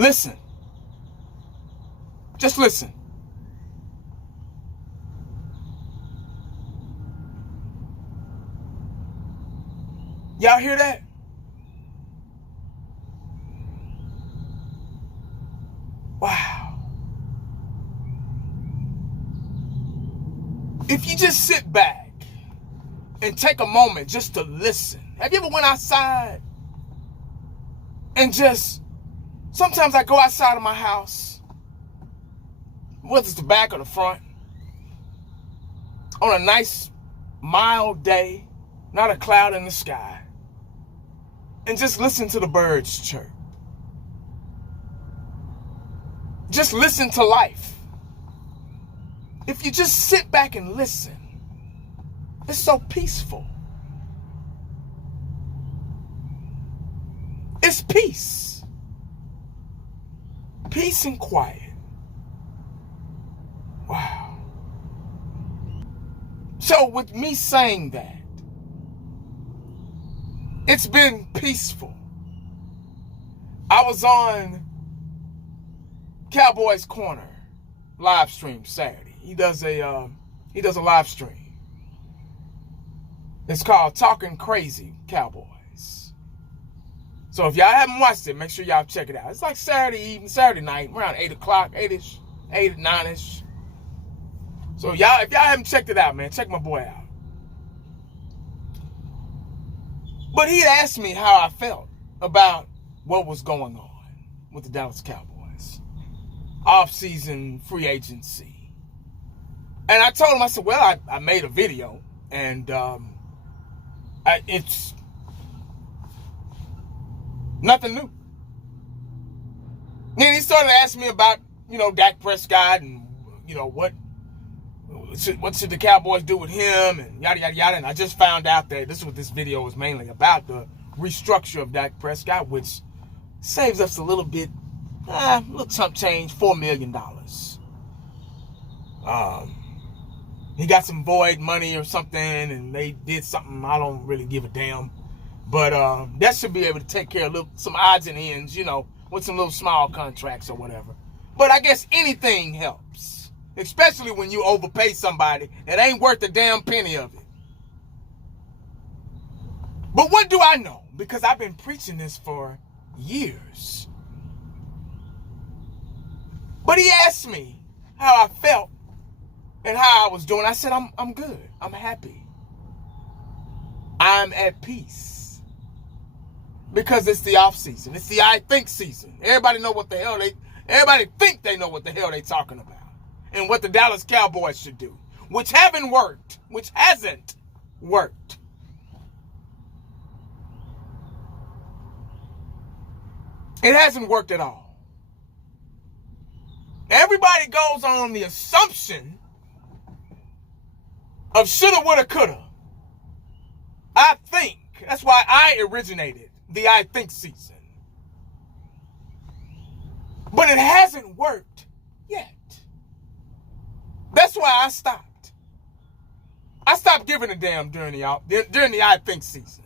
Listen. Just listen. Y'all hear that? Wow. If you just sit back and take a moment just to listen. Have you ever went outside and just, sometimes I go outside of my house, whether it's the back or the front, on a nice mild day, not a cloud in the sky, and just listen to the birds chirp. Just listen to life. If you just sit back and listen, it's so peaceful. It's peace. Peace and quiet. Wow. So with me saying that, it's been peaceful. I was on Cowboys Corner live stream Saturday. He does a live stream. It's called Talking Crazy Cowboys. So if y'all haven't watched it, make sure y'all check it out. It's like Saturday evening, Saturday night, around 8 o'clock, 8-ish, 8, 9-ish. So if y'all haven't checked it out, man, check my boy out. But he asked me how I felt about what was going on with the Dallas Cowboys. Offseason free agency. And I told him, I said, well, I made a video, and it's nothing new. Then he started asking me about, Dak Prescott and, what should the Cowboys do with him and yada, yada, yada. And I just found out that this is what this video is mainly about, the restructure of Dak Prescott, which saves us a little bit, little chump change, $4 million. He got some void money or something, and they did something, I don't really give a damn. But that should be able to take care of some odds and ends, with some little small contracts or whatever. But I guess anything helps, especially when you overpay somebody that ain't worth a damn penny of it. But what do I know? Because I've been preaching this for years. But he asked me how I felt and how I was doing. I said, I'm good. I'm happy. I'm at peace. Because it's the offseason. It's the I think season. Everybody know what the hell everybody think they know what the hell they talking about. And what the Dallas Cowboys should do. Which hasn't worked. It hasn't worked at all. Everybody goes on the assumption of shoulda, woulda, coulda. I think. That's why I originated the I think season. But it hasn't worked yet. That's why I stopped. I stopped giving a damn during the I think season.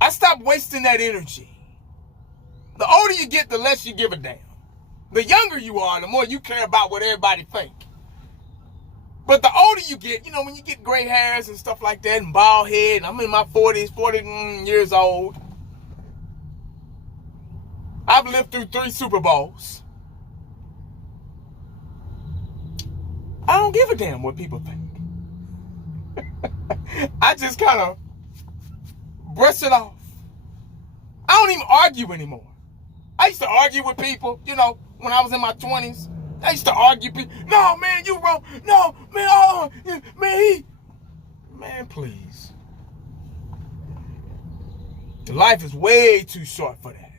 I stopped wasting that energy. The older you get, the less you give a damn. The younger you are, the more you care about what everybody think. But the older you get, when you get gray hairs and stuff like that and bald head, I'm in my 40s, 40 years old. I've lived through 3 Super Bowls. I don't give a damn what people think. I just kind of brush it off. I don't even argue anymore. I used to argue with people, when I was in my 20s. I used to argue people. No, man, you wrong. No, man, man, please. Life is way too short for that.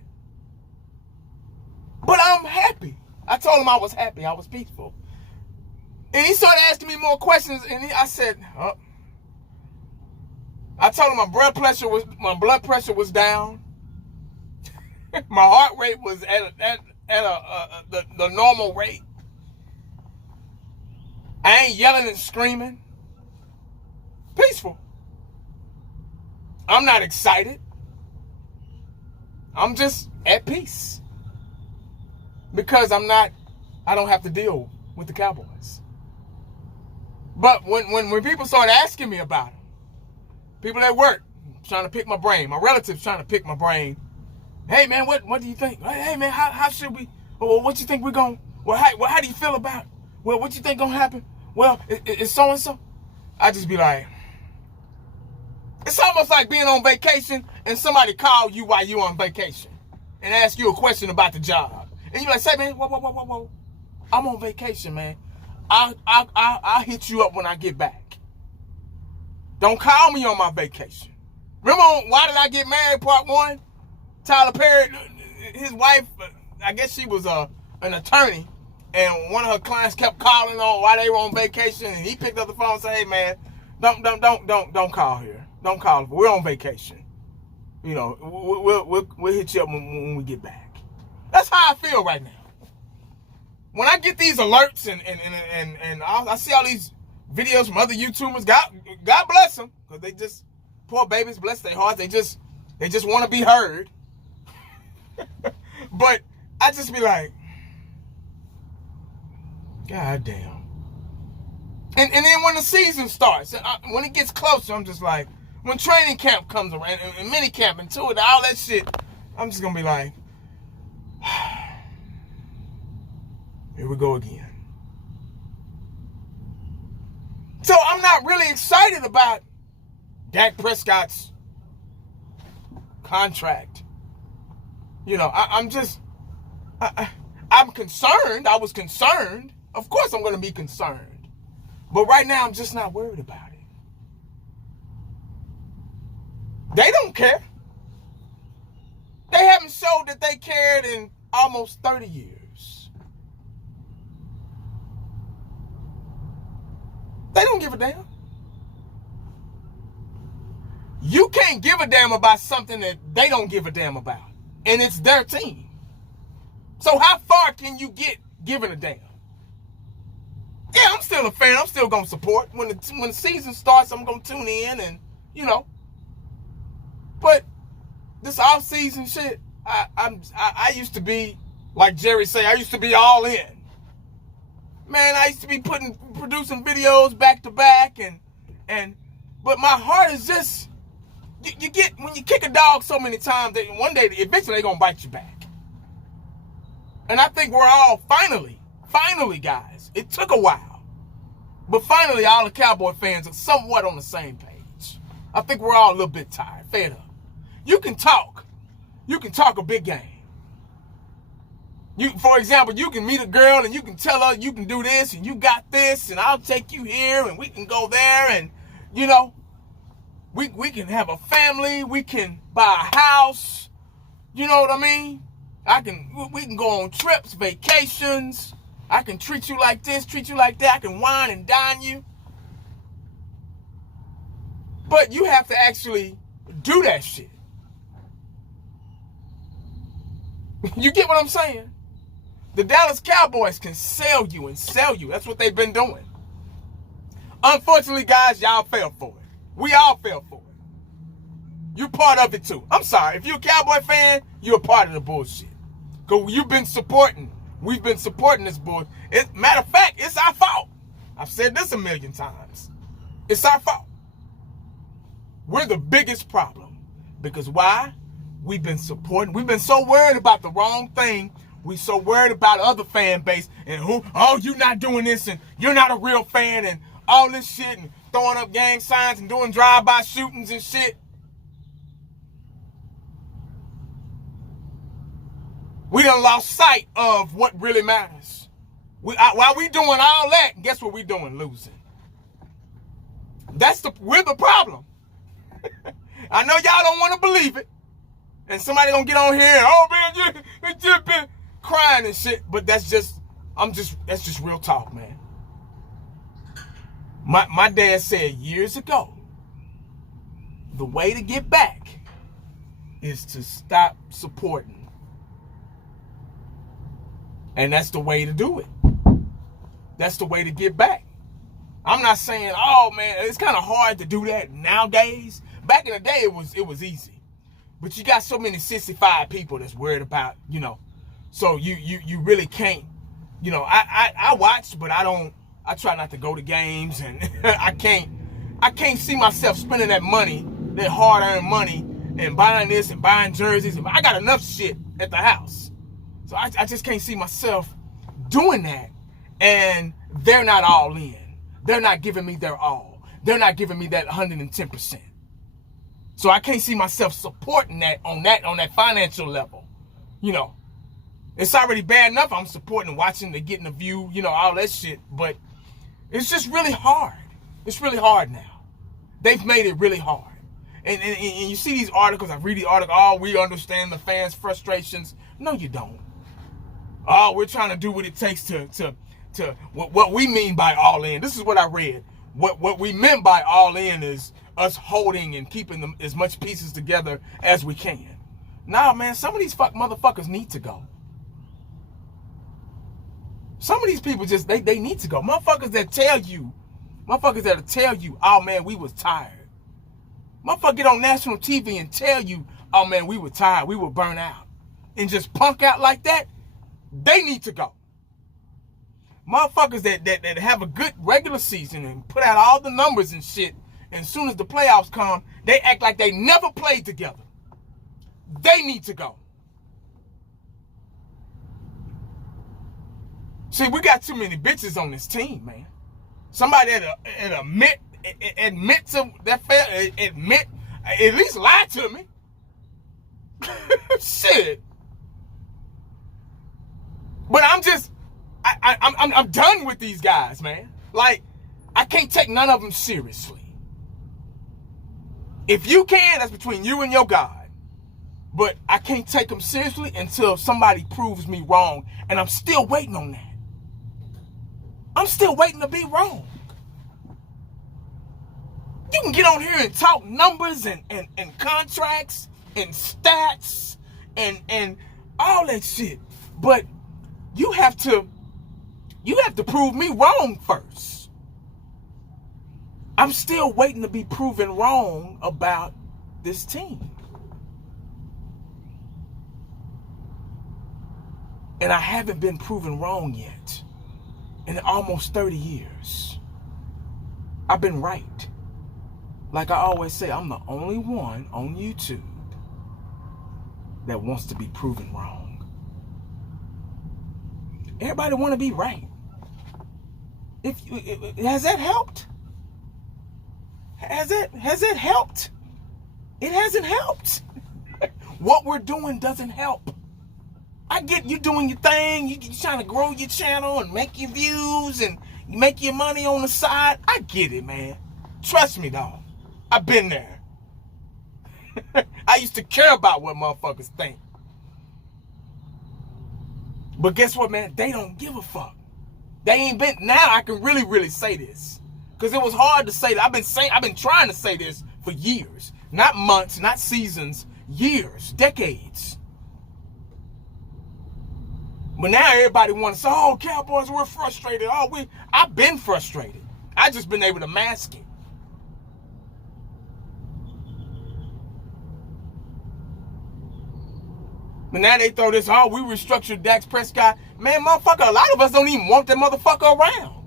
But I'm happy. I told him I was happy. I was peaceful. And he started asking me more questions, and I said, I told him my blood pressure was down. My heart rate was at the normal rate. I ain't yelling and screaming. Peaceful. I'm not excited. I'm just at peace. Because I don't have to deal with the Cowboys. But when people start asking me about it, people at work trying to pick my brain, my relatives trying to pick my brain. Hey man, what do you think? Hey man, how should we? Well, what you think we're going? Well, how do you feel about it? Well, what you think gonna happen? Well, it's so and so. I just be like, it's almost like being on vacation and somebody call you while you on vacation and ask you a question about the job, and you like, say man, whoa, I'm on vacation, man. I'll hit you up when I get back. Don't call me on my vacation. Remember Why Did I Get Married, Part 1? Tyler Perry, his wife, I guess she was an attorney, and one of her clients kept calling on while they were on vacation, and he picked up the phone and said, hey man, don't call here. Don't call. We're on vacation. You know, we'll hit you up when we get back. That's how I feel right now. When I get these alerts and I see all these videos from other YouTubers, God bless them, because they just, poor babies, bless their hearts, they just want to be heard. But I just be like, God damn. And then when the season starts, when it gets closer, I'm just like, when training camp comes around, and mini camp, and all that shit, I'm just going to be like, here we go again. So I'm not really excited about Dak Prescott's contract. You know, I'm concerned. I was concerned. Of course I'm going to be concerned. But right now I'm just not worried about it. They don't care. They haven't showed that they cared in almost 30 years. They don't give a damn. You can't give a damn about something that they don't give a damn about. And it's their team. So how far can you get giving a damn? Yeah, I'm still a fan. I'm still going to support. When the season starts, I'm going to tune in and, you know. But this off-season shit, I used to be, like Jerry say, I used to be all in. Man, I used to be producing videos back to back, but my heart is just, you get, when you kick a dog so many times, that one day, eventually they're going to bite you back. And I think we're all finally, guys, it took a while, but finally all the Cowboy fans are somewhat on the same page. I think we're all a little bit tired, fed up. You can talk a big game. For example, you can meet a girl and you can tell her you can do this and you got this and I'll take you here and we can go there and, you know, we can have a family, we can buy a house, you know what I mean? We can go on trips, vacations, I can treat you like this, treat you like that, I can wine and dine you. But you have to actually do that shit. You get what I'm saying? The Dallas Cowboys can sell you and sell you. That's what they've been doing. Unfortunately, guys, y'all fell for it. We all fell for it. You're part of it too. I'm sorry. If you're a Cowboy fan, you're a part of the bullshit. Because you've been supporting. We've been supporting this bullshit. Matter of fact, it's our fault. I've said this a million times. It's our fault. We're the biggest problem. Because why? We've been supporting. We've been so worried about the wrong thing. We so worried about other fan base and you're not doing this and you're not a real fan and all this shit and throwing up gang signs and doing drive-by shootings and shit. We done lost sight of what really matters. While we doing all that, guess what we doing? Losing. We're the problem. I know y'all don't want to believe it. And somebody gonna get on here and, oh man, you just been crying and shit. But that's just real talk, man. My dad said years ago, the way to get back is to stop supporting. And that's the way to do it. That's the way to get back. I'm not saying, oh man, it's kind of hard to do that nowadays. Back in the day, it was easy. But you got so many 65 people that's worried about, so you really can't, I watch, but I try not to go to games, and I can't see myself spending that money, that hard-earned money, and buying this and buying jerseys. I got enough shit at the house. So I just can't see myself doing that, and they're not all in. They're not giving me their all. They're not giving me that 110%. So I can't see myself supporting that on that financial level. It's already bad enough I'm supporting watching, getting the view, all that shit. But it's just really hard. It's really hard now. They've made it really hard. And you see these articles, I read the article, oh, we understand the fans' frustrations. No, you don't. Oh, we're trying to do what it takes to what we mean by all in. This is what I read. What we meant by all in is us holding and keeping them as much pieces together as we can. Nah, man, some of these motherfuckers need to go. Some of these people just, they need to go. Motherfuckers that'll tell you, oh man, we was tired. Motherfucker get on national TV and tell you, oh man, we were tired, we were burnt out. And just punk out like that, they need to go. Motherfuckers that have a good regular season and put out all the numbers and shit, and as soon as the playoffs come, they act like they never played together. They need to go. See, we got too many bitches on this team, man. Somebody that admit to that fail, admit, at least lie to me. Shit. But I'm done with these guys, man. Like, I can't take none of them seriously. If you can, that's between you and your God. But I can't take them seriously until somebody proves me wrong. And I'm still waiting on that. I'm still waiting to be wrong. You can get on here and talk numbers and contracts and stats and all that shit. But you have to prove me wrong first. I'm still waiting to be proven wrong about this team. And I haven't been proven wrong yet. In almost 30 years. I've been right. Like I always say, I'm the only one on YouTube that wants to be proven wrong. Everybody want to be right. Has that helped? Has it helped? It hasn't helped. What we're doing doesn't help. I get you doing your thing. You're trying to grow your channel and make your views and make your money on the side. I get it, man. Trust me, dog. I've been there. I used to care about what motherfuckers think. But guess what, man? They don't give a fuck. They ain't been. Now I can really say this. Because it was hard to say that. I've been trying to say this for years. Not months, not seasons. Years. Decades. But now everybody wants to say, oh, Cowboys, we're frustrated. I've been frustrated. I just been able to mask it. But now they throw this, oh, we restructured Dak Prescott. Man, motherfucker, a lot of us don't even want that motherfucker around.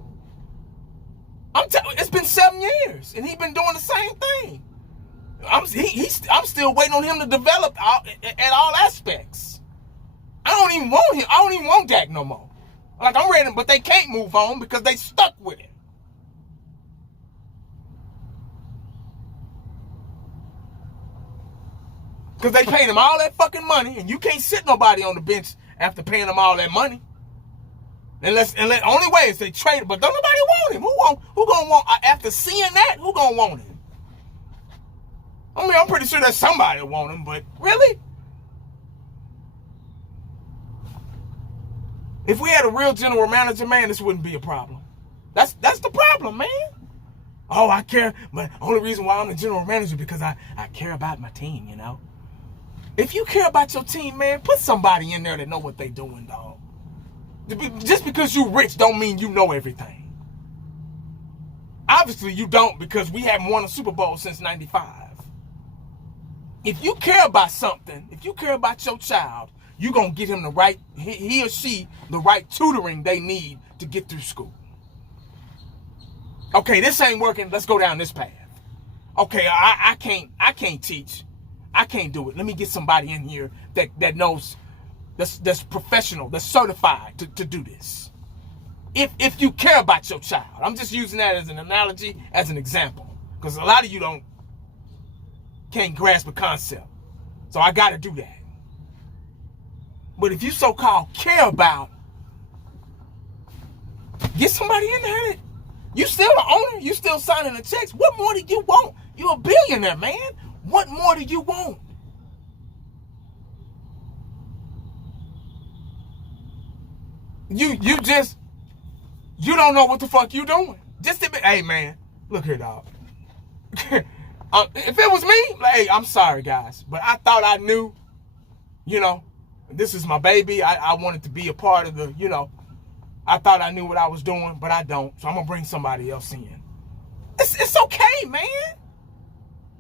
It's been 7 years, and he's been doing the same thing. I'm still waiting on him to develop at all aspects. I don't even want him. I don't even want Dak no more. Like, I'm ready, but they can't move on because they stuck with him. Because they paid him all that fucking money, and you can't sit nobody on the bench after paying them all that money. Unless only way is they trade him, but don't nobody want him. Who gonna want, after seeing that, who gonna want him? I mean, I'm pretty sure that somebody will want him, but really? If we had a real general manager, man, this wouldn't be a problem. That's the problem, man. Oh, I care, but the only reason why I'm the general manager because I care about my team, you know? If you care about your team, man, put somebody in there that know what they doing, dog. Just because you rich don't mean you know everything. Obviously, you don't, because we haven't won a Super Bowl since '95. If you care about something, if you care about your child, you're going to get him the right, he or she, the right tutoring they need to get through school. Okay, this ain't working. Let's go down this path. Okay, I can't teach. I can't do it. Let me get somebody in here that knows, that's professional, that's certified to do this. If you care about your child. I'm just using that as an analogy, as an example. Because a lot of you can't grasp a concept. So I got to do that. But if you so-called care about, get somebody in there. You still the owner. You still signing the checks. What more do you want? You're a billionaire, man. What more do you want? You don't know what the fuck you doing. Just admit, hey man, look here, dog. If it was me, hey, I'm sorry, guys, but I thought I knew. This is my baby. I wanted to be a part of the. I thought I knew what I was doing, but I don't. So I'm gonna bring somebody else in. It's okay, man.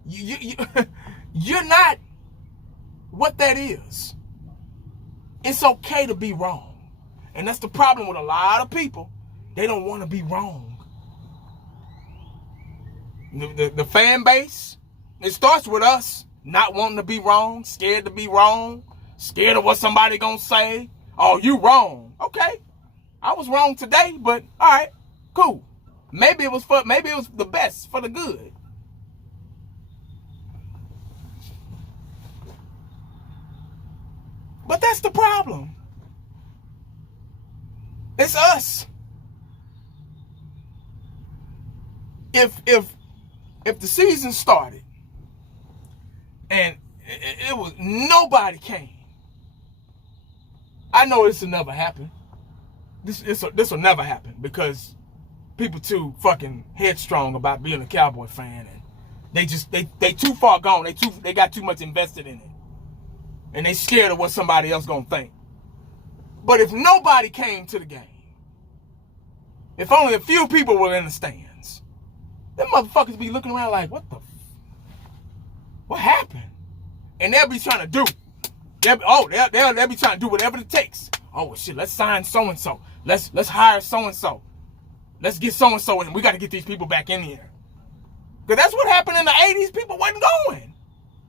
You're not what that is. It's okay to be wrong, and that's the problem with a lot of people. They don't want to be wrong. The fan base, it starts with us not wanting to be wrong, scared to be wrong, scared of what somebody gonna say. Oh, you wrong. Okay, I was wrong today, but all right, cool. Maybe it was the best for the good. But that's the problem. It's us. If the season started and it was nobody came, I know this will never happen. This will never happen because people too fucking headstrong about being a Cowboy fan, and they too far gone. They got too much invested in it, and they scared of what somebody else gonna think. But if nobody came to the game, if only a few people were in the stands, them motherfuckers be looking around like, what happened? And they'll be trying to do. They'll be trying to do whatever it takes. Oh well, shit, let's sign so and so. Let's hire so and so. Let's get so and so in. We got to get these people back in here. Because that's what happened in the 80s. People wasn't going.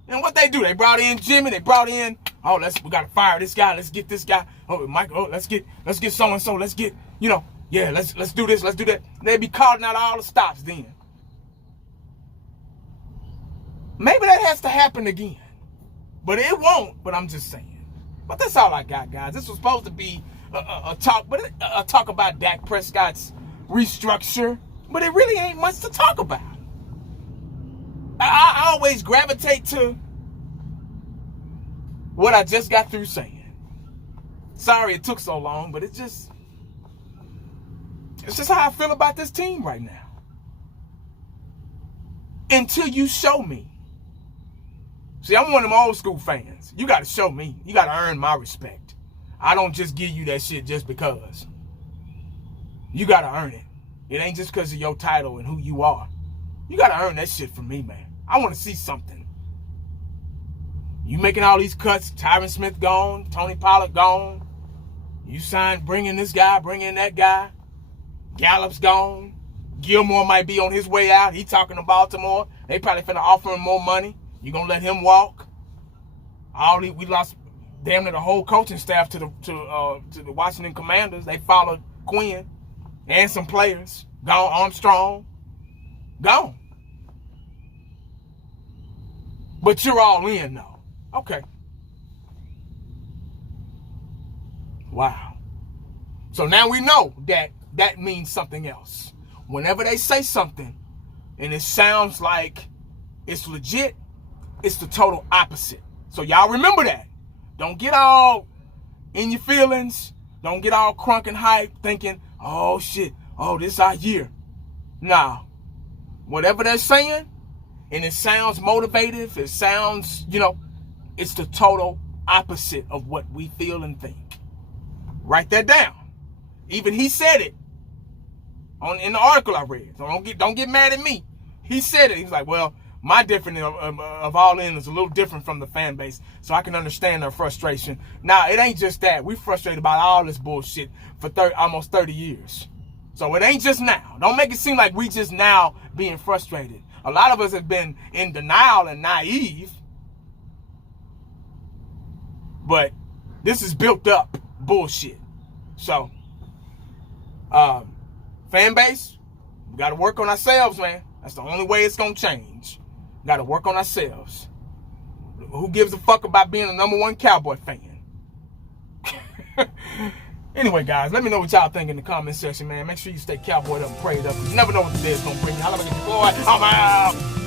And what they do? They brought in Jimmy. They brought in. Oh, we got to fire this guy. Let's get this guy. Oh, Mike. Oh, let's get so and so. Let's get. Yeah. Let's do this. Let's do that. And they'd be calling out all the stops then. Maybe that has to happen again. But it won't. But I'm just saying. But that's all I got, guys. This was supposed to be a talk about Dak Prescott's restructure. But it really ain't much to talk about. I always gravitate to what I just got through saying. Sorry it took so long, but it's just how I feel about this team right now. Until you show me. See, I'm one of them old school fans. You got to show me. You got to earn my respect. I don't just give you that shit just because. You got to earn it. It ain't just because of your title and who you are. You got to earn that shit from me, man. I want to see something. You making all these cuts. Tyron Smith gone. Tony Pollard gone. You signed bringing this guy, bringing that guy. Gallup's gone. Gilmore might be on his way out. He talking to Baltimore. They probably finna offer him more money. You gonna let him walk? We lost damn near the whole coaching staff to the Washington Commanders. They followed Quinn and some players. Gone. Armstrong. Gone. But you're all in though. Okay. Wow. So now we know that means something else. Whenever they say something and it sounds like it's legit, it's the total opposite. So y'all remember that. Don't get all in your feelings. Don't get all crunk and hype thinking, oh shit, oh this our year. Nah. Whatever they're saying, and it sounds motivative, it sounds, it's the total opposite of what we feel and think. Write that down. Even he said it in the article I read. So don't get mad at me. He said it. He's like, well, my difference of all in is a little different from the fan base, so I can understand their frustration. Now, it ain't just that. We frustrated about all this bullshit for almost 30 years. So it ain't just now. Don't make it seem like we just now being frustrated. A lot of us have been in denial and naive, but this is built up bullshit. So, fan base, we got to work on ourselves, man. That's the only way it's going to change. We got to work on ourselves. Who gives a fuck about being a #1 Cowboy fan? Anyway, guys, let me know what y'all think in the comment section, man. Make sure you stay cowboyed up and prayed up. You never know what the day is going to bring you. I'm out.